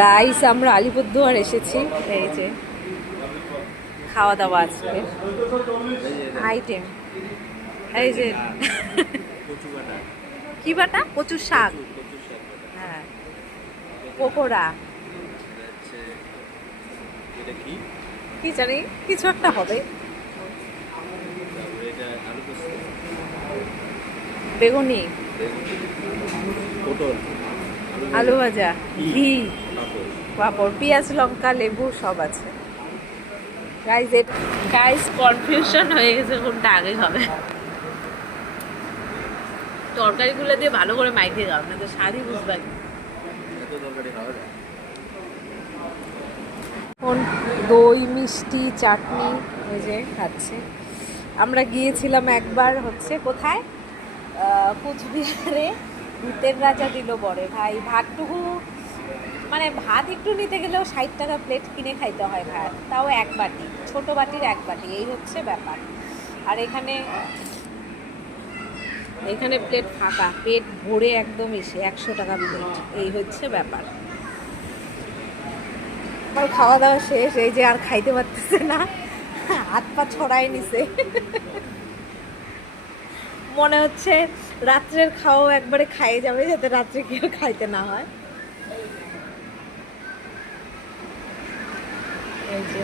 Guys আমরা আলিপুরদুয়ার এসেছি। এই যে খাওয়া দাওয়া আজকে আইটেম, এই যে কি বাটা, কচুর শাক, হ্যাঁ, পকোড়া, কি জানি কিছু একটা হবে, বেগুনি, আলু ভাজা, ঘি, পাঁপড়, পেঁয়াজ, লঙ্কা, লেবু সব আছে। গাইস কনফিউশন হয়ে গেছে কোনটা আগে হবে। তরকারিগুলো দিয়ে ভালো করে মাইকে দাও, না তো স্বাদই বুঝবে। এখন দই, মিষ্টি, চাটনি এই যে খাচ্ছে। আমরা গিয়েছিলাম একবার হচ্ছে কোথায়, কুচবিহারে, ভূতের রাজা দিল বরে ভাই। ভাতটুকু মানে ভাত একটু নিতে গেলেও 60 টাকা প্লেট কিনে খাইতে হয় ভাত, তাও এক বাটি, ছোট বাটির এক বাটি, এই হচ্ছে ব্যাপার। আর এখানে এখানে প্লেট ফাঁকা, পেট ভরে একদম এসে 100 টাকা প্লেট, এই হচ্ছে ব্যাপার। আমার খাওয়া দাওয়া শেষ, এই যে আর খাইতে পারতেছে না, হাত পা ছড়ায় নিছে। মনে হচ্ছে রাত্রের খাওয়া একবারে খাইয়ে যাবে, যাতে রাত্রে কেউ খাইতে না হয়। এই যে